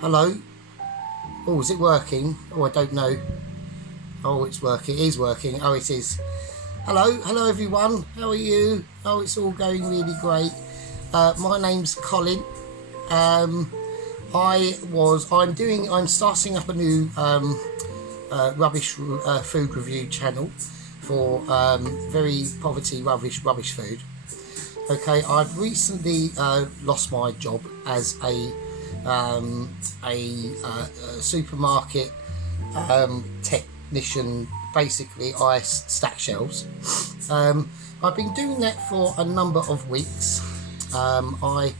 Hello. Oh, is it working? Oh, I don't know. Oh, it's working. It is working. Oh, it is. Hello everyone. How are you? Oh, it's all going really great. My name's Colin. I'm starting up a new rubbish food review channel for very poverty rubbish food. Okay, I've recently lost my job as a supermarket technician. Basically, I stack shelves. I've been doing that for a number of weeks. I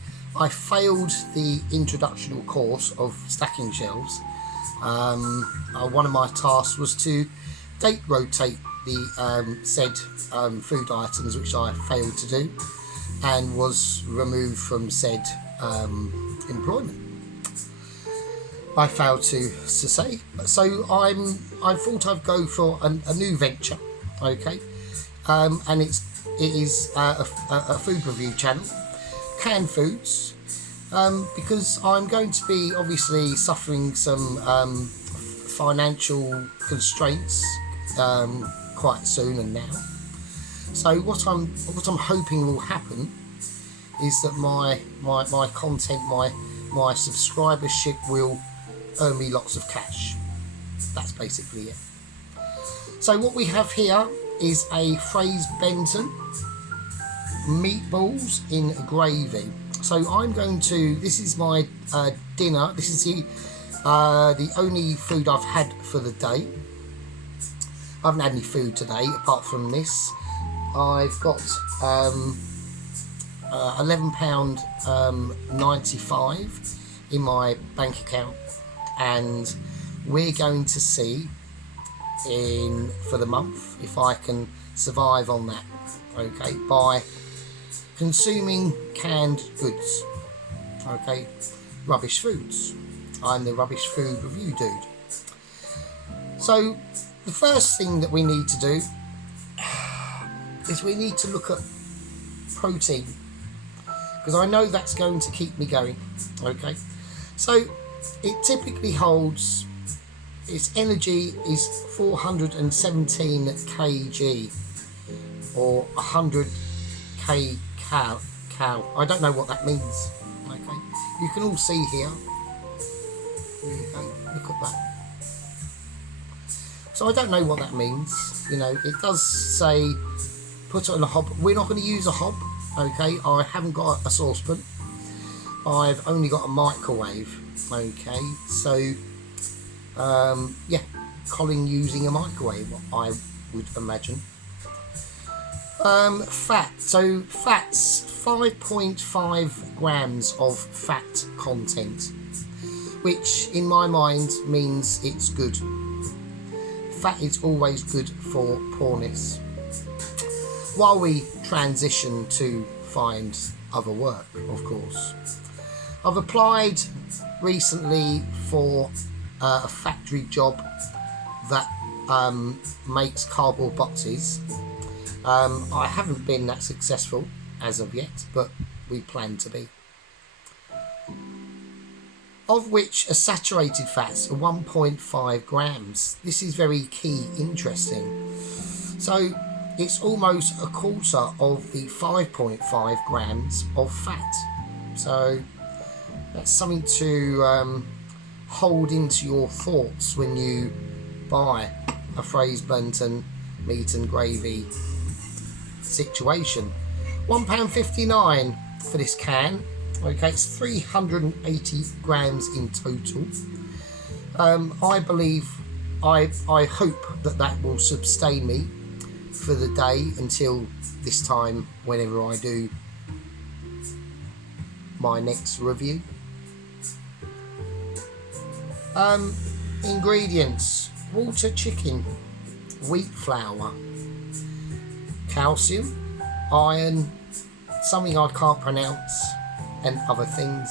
failed the introductional course of stacking shelves. One of my tasks was to date rotate the said food items, which I failed to do, and was removed from said employment. I failed to say. So I thought I'd go for a new venture, okay, and it is a food review channel, canned foods, because I'm going to be obviously suffering some financial constraints quite soon and now. So what I'm hoping will happen is that my content, my subscribership will earn me lots of cash. That's basically it. So what we have here is a Fray's Benton meatballs in gravy. So I'm going to, this is my dinner. This is the only food I've had for the day. I haven't had any food today apart from this. I've got £11.95 in my bank account, and we're going to see for the month if I can survive on that, okay, by consuming canned goods, okay, rubbish foods. I'm the rubbish food review dude. So the first thing that we need to do is we need to look at protein, because I know that's going to keep me going, okay. So it typically holds, its energy is 417 kg or 100 cal. I don't know what that means, okay. You can all see here. There you go. Look at that. So I don't know what that means. You know, it does say put it on a hob. We're not going to use a hob, okay. I haven't got a saucepan. I've only got a microwave, okay. So yeah, Colin using a microwave, I would imagine. Fat. So fat's 5.5 grams of fat content, which in my mind means it's good. Fat is always good for poorness, while we transition to find other work, of course. I've applied recently for a factory job that makes cardboard boxes. I haven't been that successful as of yet, but we plan to be. Of which a saturated fats are 1.5 grams. This is very key, interesting. So it's almost a quarter of the 5.5 grams of fat. So that's something to hold into your thoughts when you buy a Fray's Benton meat and gravy situation. £1.59 for this can. Okay, it's 380 grams in total. I believe, I hope that will sustain me for the day until this time, whenever I do my next review. Ingredients: water, chicken, wheat flour, calcium, iron, something I can't pronounce, and other things.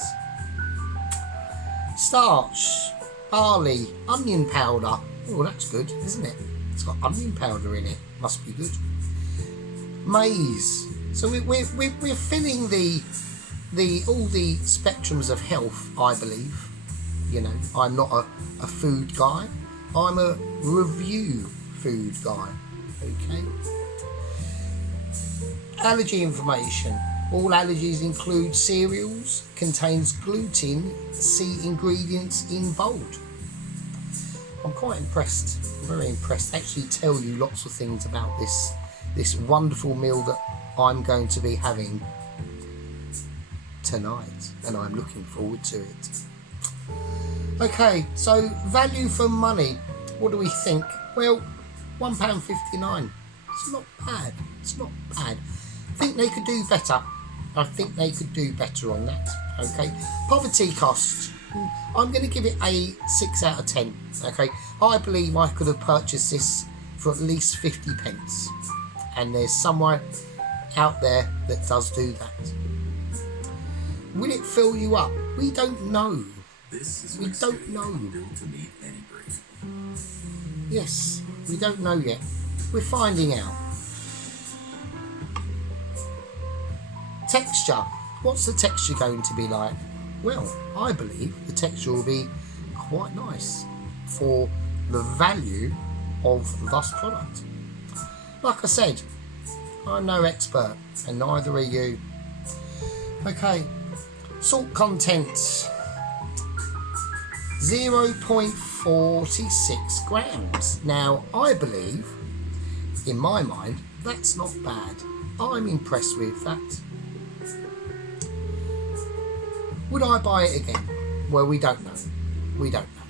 Starch, barley, onion powder. Oh, that's good, isn't it? It's got onion powder in it. Must be good. Maize. So we're filling all the spectrums of health, I believe. You know, I'm not a food guy. I'm a review food guy. Okay. Allergy information. All allergies include cereals, contains gluten, see ingredients in bold. I'm quite impressed, very impressed. Actually tell you lots of things about this wonderful meal that I'm going to be having tonight, and I'm looking forward to it. Okay, so value for money. What do we think? Well, £1.59. It's not bad. It's not bad. I think they could do better. I think they could do better on that. Okay. Poverty cost. I'm going to give it a 6 out of 10. Okay. I believe I could have purchased this for at least 50 pence. And there's someone out there that does do that. Will it fill you up? We don't know. We don't know. Yes, we don't know yet. We're finding out. Texture. What's the texture going to be like? Well, I believe the texture will be quite nice for the value of this product. Like I said, I'm no expert, and neither are you. Okay, salt content 0.46 grams. Now, I believe, in my mind, that's not bad. I'm impressed with that. Would I buy it again? Well, we don't know. We don't know.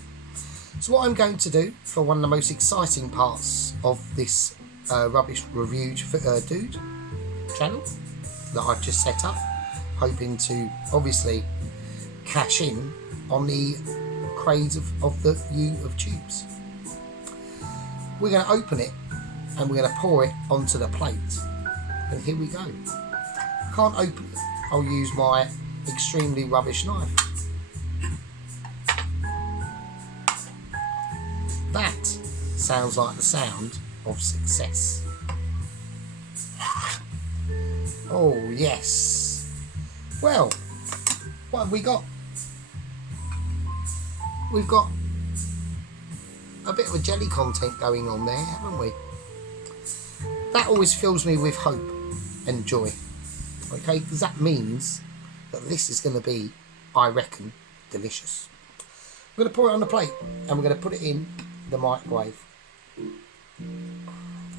So what I'm going to do for one of the most exciting parts of this rubbish review dude channel that I've just set up, hoping to obviously cash in on the craze of the U of tubes. We're going to open it and we're going to pour it onto the plate, and here we go. Can't open it. I'll use my extremely rubbish knife. That sounds like the sound of success. Oh yes. Well, what have we got? We've got a bit of a jelly content going on there, haven't we? That always fills me with hope and joy. Okay, because that means that this is going to be, I reckon, delicious. We're going to pour it on the plate and we're going to put it in the microwave.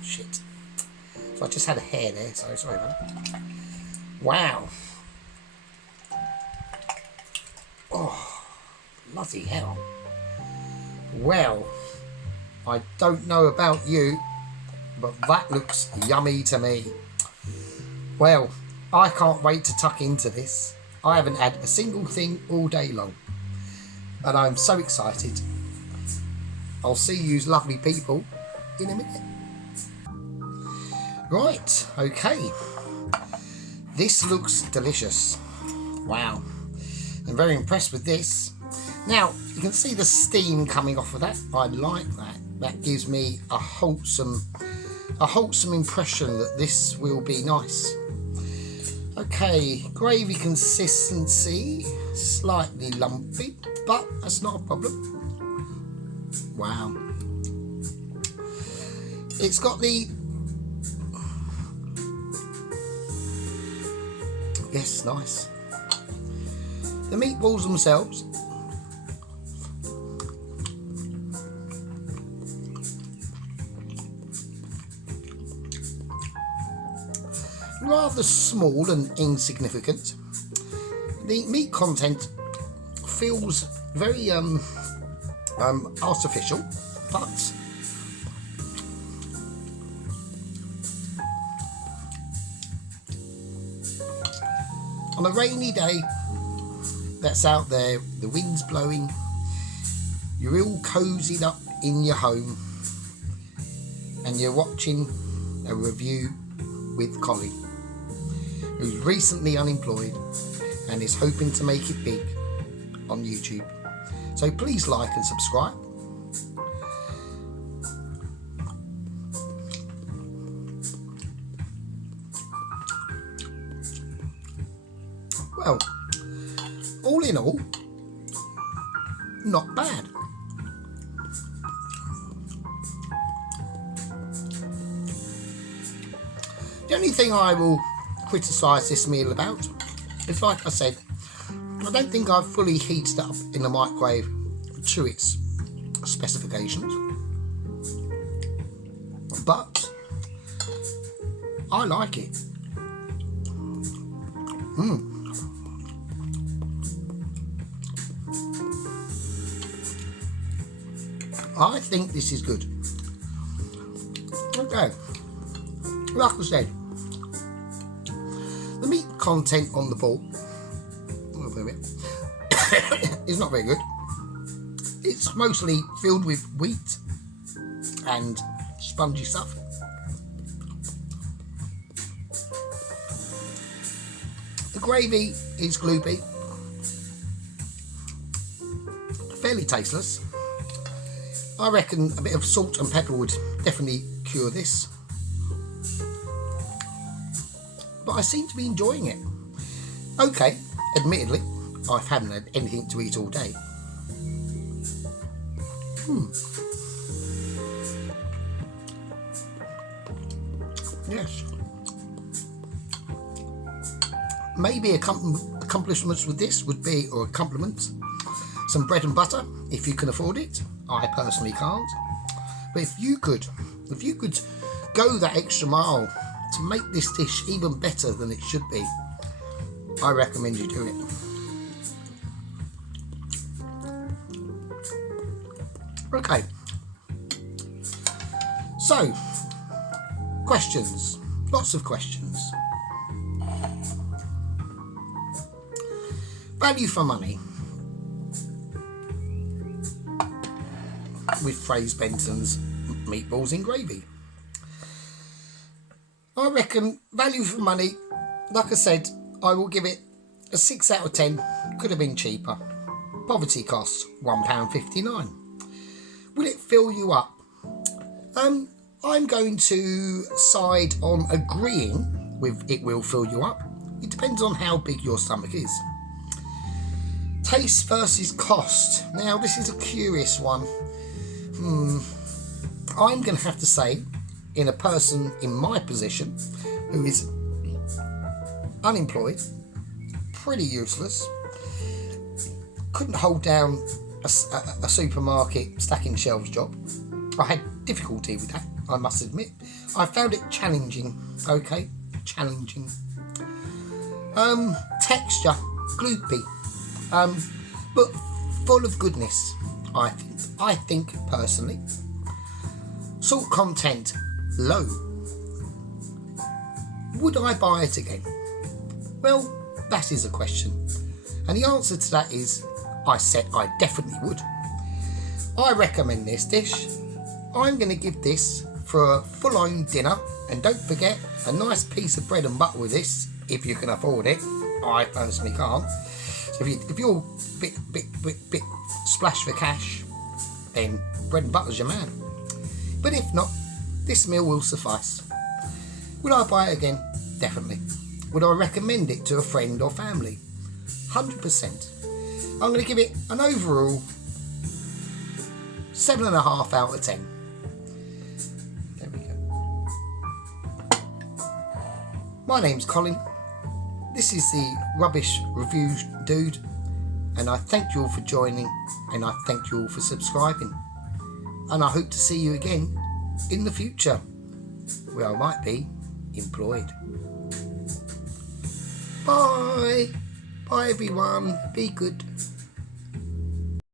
Shit. So I just had a hair there, so sorry about that. Wow. Oh, bloody hell. Well, I don't know about you, but that looks yummy to me. Well, I can't wait to tuck into this. I haven't had a single thing all day long, and I'm so excited. I'll see you lovely people in a minute. Right, okay. This looks delicious. Wow. I'm very impressed with this. Now, you can see the steam coming off of that. I like that. That gives me a wholesome impression that this will be nice. Okay, gravy consistency, slightly lumpy, but that's not a problem. Wow. It's got the... Yes, nice. The meatballs themselves. Rather small and insignificant. The meat content feels very artificial, but on a rainy day that's out there, the wind's blowing, you're all cozied up in your home and you're watching a review with Collie, who's recently unemployed and is hoping to make it big on YouTube. So please like and subscribe. Well, all in all, not bad. The only thing I will criticise this meal about is, like I said, I don't think I've fully heated it up in the microwave to its specifications, but I like it. I think this is good. Okay, like I said, the meat content on the ball is not very good. It's mostly filled with wheat and spongy stuff. The gravy is gloopy, fairly tasteless. I reckon a bit of salt and pepper would definitely cure this, but I seem to be enjoying it. Okay, admittedly, I haven't had anything to eat all day. Yes. Maybe accomplishments with this would be, or a compliment, some bread and butter if you can afford it. I personally can't, but if you could go that extra mile to make this dish even better than it should be, I recommend you do it. Okay, so questions, lots of questions. Value for money with Fray's Benton's meatballs in gravy. I reckon value for money, like I said, I will give it a 6 out of 10. Could have been cheaper. Poverty costs £1.59. Will it fill you up? I'm going to side on agreeing with it will fill you up. It depends on how big your stomach is. Taste versus cost. Now, this is a curious one. I'm going to have to say, in a person in my position who is unemployed, pretty useless, couldn't hold down a supermarket stacking shelves job. I had difficulty with that, I must admit. I found it challenging. Okay, challenging. Texture, gloopy, but full of goodness. I think personally. Salt content low. Would I buy it again? Well, that is a question, and the answer to that is I said I definitely would. I recommend this dish. I'm going to give this for a full-on dinner, and don't forget a nice piece of bread and butter with this if you can afford it. I personally can't. So if you're bit splash for cash, then bread and butter's your man. But if not, this meal will suffice. Would I buy it again? Definitely. Would I recommend it to a friend or family? 100%. I'm going to give it an overall 7.5 out of 10. There we go. My name's Colin. This is the Rubbish Review Dude, and I thank you all for joining, and I thank you all for subscribing, and I hope to see you again in the future, where I might be employed. Bye everyone, be good.